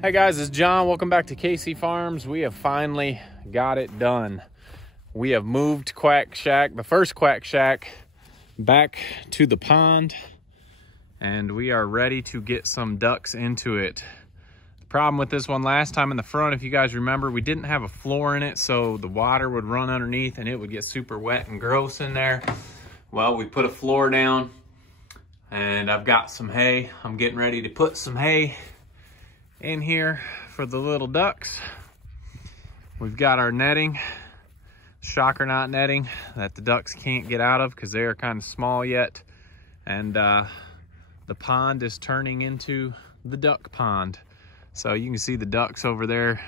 Hey guys, it's John. Welcome back to KC Farms. We have finally got it done. We have moved Quack Shack, the first Quack Shack, back to the pond, and we are ready to get some ducks into it. The problem with this one last time in the front, if you guys remember, we didn't have a floor in it, so the water would run underneath and it would get super wet and gross in there. Well, we put a floor down and I've got some hay. I'm getting ready to put some hay in here for the little ducks. We've got our netting, shocker knot netting that the ducks can't get out of because they are kind of small yet. And the pond is turning into the duck pond. So you can see the ducks over there.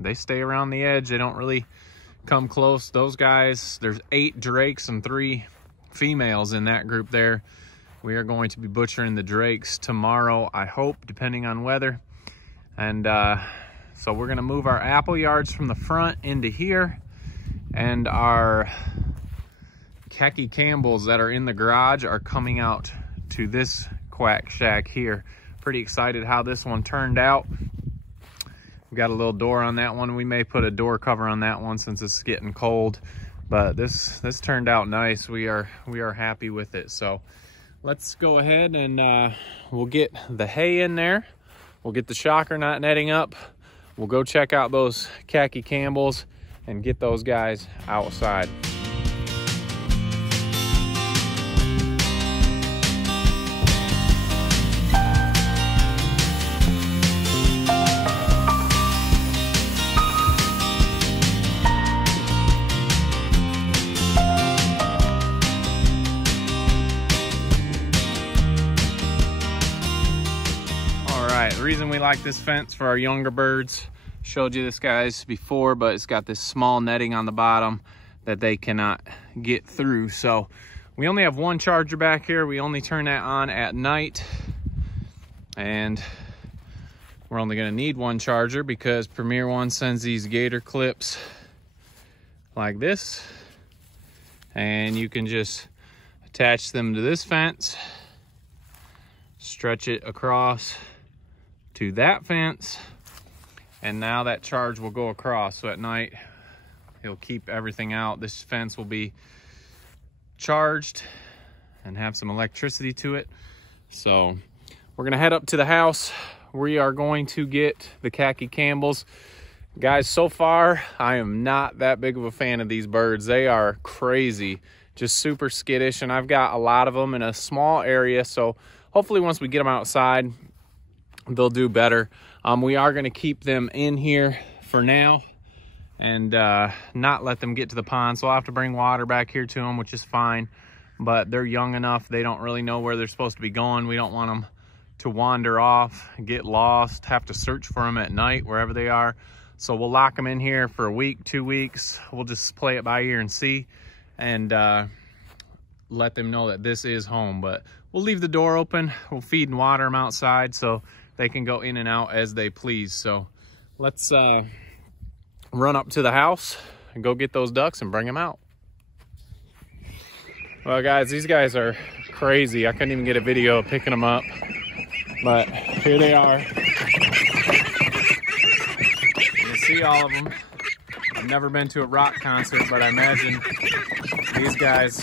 They stay around the edge. They don't really come close. Those guys, there's 8 drakes and 3 females in that group there. We are going to be butchering the drakes tomorrow, I hope, depending on weather. And so we're gonna move our apple yards from the front into here, and our Khaki Campbells that are in the garage are coming out to this Quack Shack here. Pretty excited how this one turned out. We've got a little door on that one. We may put a door cover on that one since it's getting cold, but this turned out nice. We are happy with it. So let's go ahead and we'll get the hay in there. We'll get the shocker knot netting up. We'll go check out those Khaki Campbells and get those guys outside. The reason we like this fence for our younger birds, showed you this guys before, but it's got this small netting on the bottom that they cannot get through. So we only have one charger back here. We only turn that on at night, and we're only going to need one charger because Premier One sends these gator clips like this, and you can just attach them to this fence, stretch it across to that fence, and now that charge will go across. So at night it'll keep everything out. This fence will be charged and have some electricity to it. So we're gonna head up to the house. We are going to get the Khaki Campbells. Guys, so far I am not that big of a fan of these birds. They are crazy, just super skittish, and I've got a lot of them in a small area, so hopefully once we get them outside they'll do better. We are going to keep them in here for now and not let them get to the pond. So I'll have to bring water back here to them, which is fine. But they're young enough. They don't really know where they're supposed to be going. We don't want them to wander off, get lost, have to search for them at night wherever they are. So we'll lock them in here for a week, 2 weeks. We'll just play it by ear and see, and let them know that this is home. But we'll leave the door open. We'll feed and water them outside so they can go in and out as they please. So let's run up to the house and go get those ducks and bring them out. Well guys, these guys are crazy. I couldn't even get a video of picking them up, but here they are. You can see all of them. I've never been to a rock concert, but I imagine these guys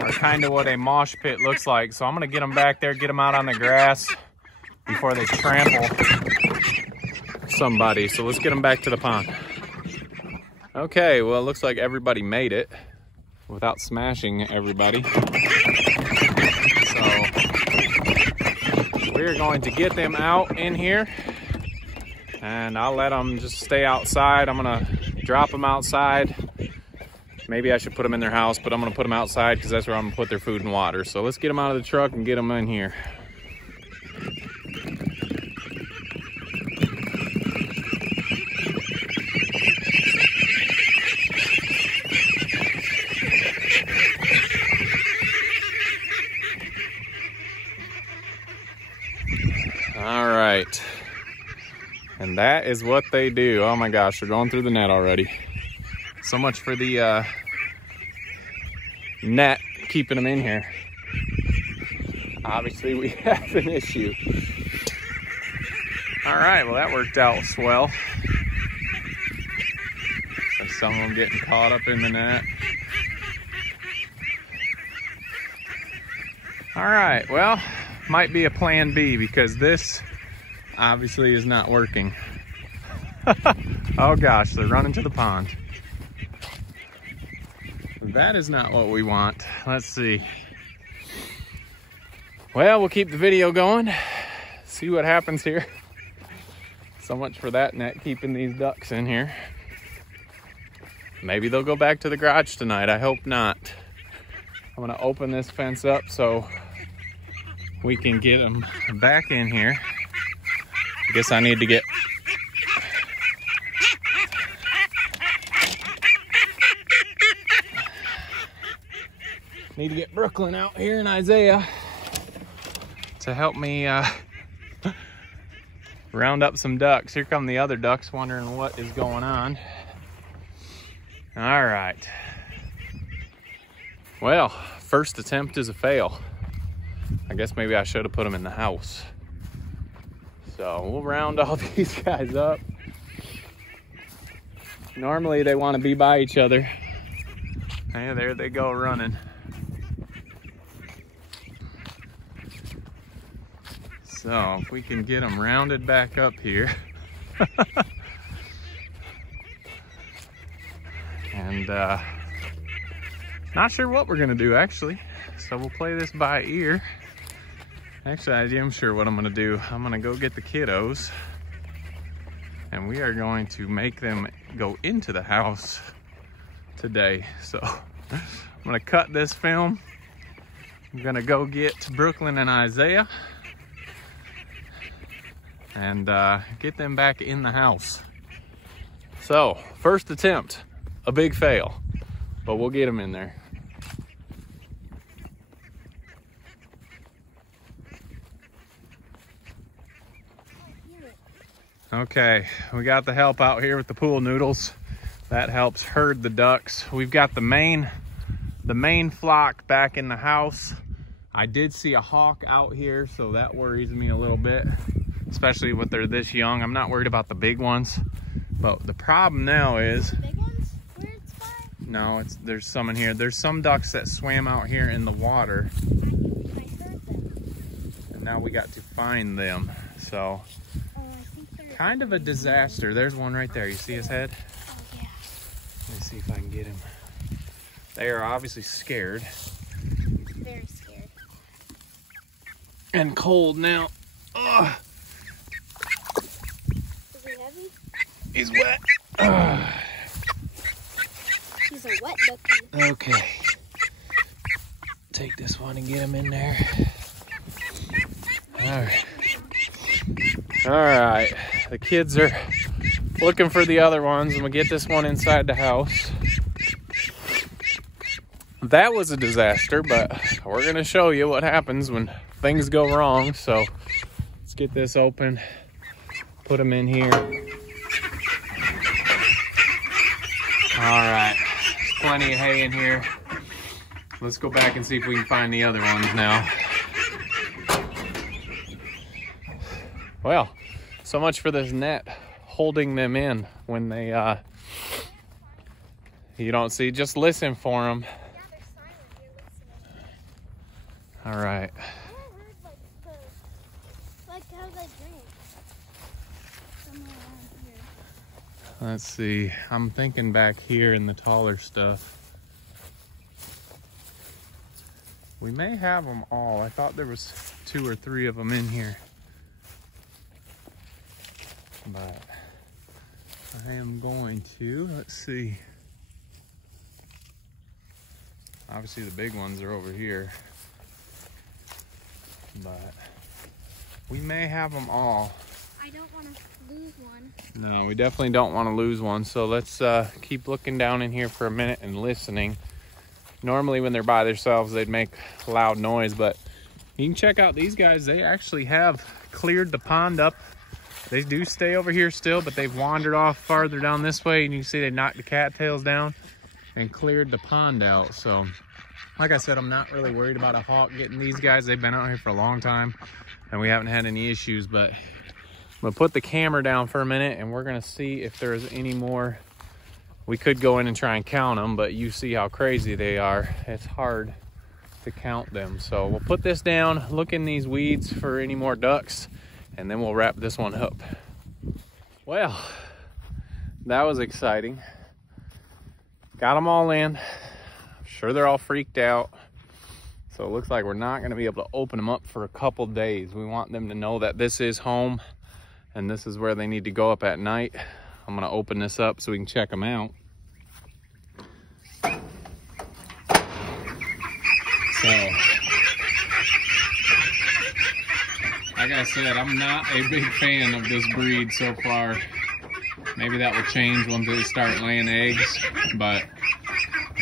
are kind of what a mosh pit looks like. So I'm gonna get them back there, get them out on the grass before they trample somebody. So let's get them back to the pond. Okay, well, it looks like everybody made it without smashing everybody. So we're going to get them out in here, and I'll let them just stay outside. I'm gonna drop them outside. Maybe I should put them in their house, but I'm gonna put them outside because that's where I'm gonna put their food and water. So let's get them out of the truck and get them in here. All right, and that is what they do. Oh my gosh, they're going through the net already. So much for the net keeping them in here. Obviously we have an issue. All right, well, that worked out swell. So some of them getting caught up in the net. All right, well, might be a plan B because this obviously is not working. Oh gosh, they're running to the pond. That is not what we want. Let's see. Well, we'll keep the video going. See what happens here. So much for that net keeping these ducks in here. Maybe they'll go back to the garage tonight. I hope not. I'm gonna open this fence up so we can get them back in here. I guess I need to get Brooklyn out here and Isaiah to help me round up some ducks. Here come the other ducks wondering what is going on. All right. Well, first attempt is a fail. I guess maybe I should have put them in the house. So we'll round all these guys up. Normally they want to be by each other. Hey, there they go running. So if we can get them rounded back up here. And not sure what we're gonna do actually. So we'll play this by ear. Actually, I am sure what I'm gonna do. I'm gonna go get the kiddos and we are going to make them go into the house today. So I'm gonna cut this film. I'm gonna go get Brooklyn and Isaiah and get them back in the house. So first attempt, a big fail, but we'll get them in there. Okay, we got the help out here with the pool noodles. That helps herd the ducks. We've got the main flock back in the house. I did see a hawk out here, so that worries me a little bit, especially when they're this young. I'm not worried about the big ones, but the problem now is... The big ones? Where it's by? No, there's some in here. There's some ducks that swam out here in the water. I heard them. And now we got to find them, so... Kind of a disaster. There's one right there. You see his head? Oh, yeah. Let me see if I can get him. They are obviously scared. Very scared. And cold now. Ugh. Is he heavy? He's wet. Ugh. He's a wet ducky. Okay. Take this one and get him in there. All right. All right. The kids are looking for the other ones. I'm gonna get this one inside the house. That was a disaster, but we're gonna show you what happens when things go wrong. So let's get this open, put them in here. All right, there's plenty of hay in here. Let's go back and see if we can find the other ones now. Well, so much for this net holding them in when they, you don't see, just listen for them. Yeah, they're silent. You're listening. All right. I heard like how they drink. Somewhere around here. Let's see. I'm thinking back here in the taller stuff. We may have them all. I thought there was 2 or 3 of them in here. But I am going to, let's see. Obviously the big ones are over here. But we may have them all. I don't want to lose one. No, we definitely don't want to lose one. So let's keep looking down in here for a minute and listening. Normally when they're by themselves, they'd make loud noise, but you can check out these guys. They actually have cleared the pond up. They do stay over here still, but they've wandered off farther down this way, and you can see they knocked the cattails down and cleared the pond out. So like I said, I'm not really worried about a hawk getting these guys. They've been out here for a long time and we haven't had any issues, but gonna put the camera down for a minute and we're gonna see if there's any more. We could go in and try and count them, but you see how crazy they are. It's hard to count them. So we'll put this down, look in these weeds for any more ducks, and then we'll wrap this one up. Well, that was exciting. Got them all in. I'm sure they're all freaked out. So it looks like we're not gonna be able to open them up for a couple days. We want them to know that this is home and this is where they need to go up at night. I'm gonna open this up so we can check them out. So, like I said, I'm not a big fan of this breed so far. Maybe that will change once they start laying eggs, but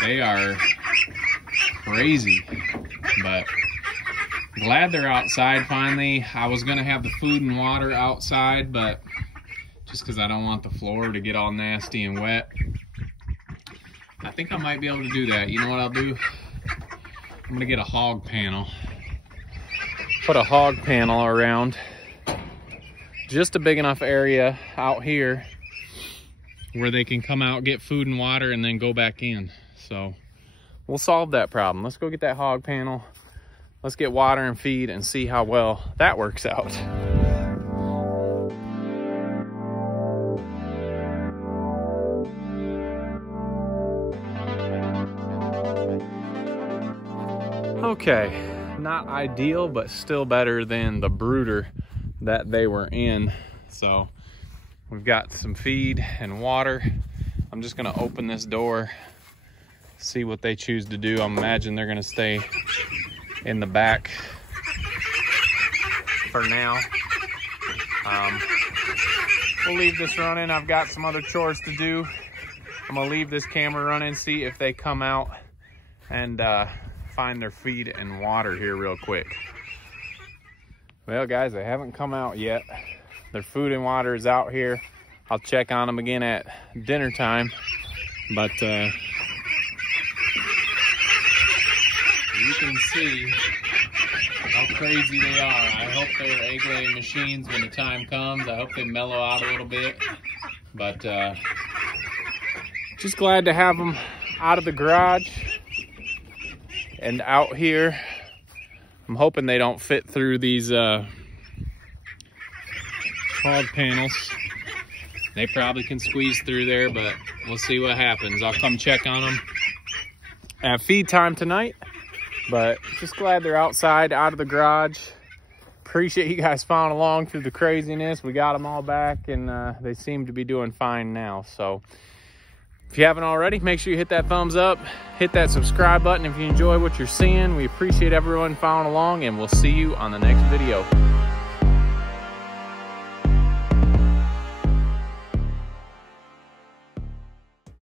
they are crazy. But glad they're outside finally. I was gonna have the food and water outside, but just because I don't want the floor to get all nasty and wet. I think I might be able to do that. You know what I'll do? I'm gonna get a hog panel. Put a hog panel around just a big enough area out here where they can come out, get food and water, and then go back in. So we'll solve that problem. Let's go get that hog panel. Let's get water and feed and see how well that works out. Okay, not ideal, but still better than the brooder that they were in. So we've got some feed and water. I'm just gonna open this door, see what they choose to do. I imagine they're gonna stay in the back for now. We'll leave this running. I've got some other chores to do. I'm gonna leave this camera running, see if they come out and find their feed and water here real quick. Well guys, they haven't come out yet. Their food and water is out here. I'll check on them again at dinner time, but you can see how crazy they are. I hope they're egg laying machines when the time comes. I hope they mellow out a little bit, but just glad to have them out of the garage and out here. I'm hoping they don't fit through these hog panels. They probably can squeeze through there, but we'll see what happens. I'll come check on them at feed time tonight, but just glad they're outside, out of the garage. Appreciate you guys following along through the craziness. We got them all back, and they seem to be doing fine now. So if you haven't already, make sure you hit that thumbs up, hit that subscribe button if you enjoy what you're seeing. We appreciate everyone following along, and we'll see you on the next video.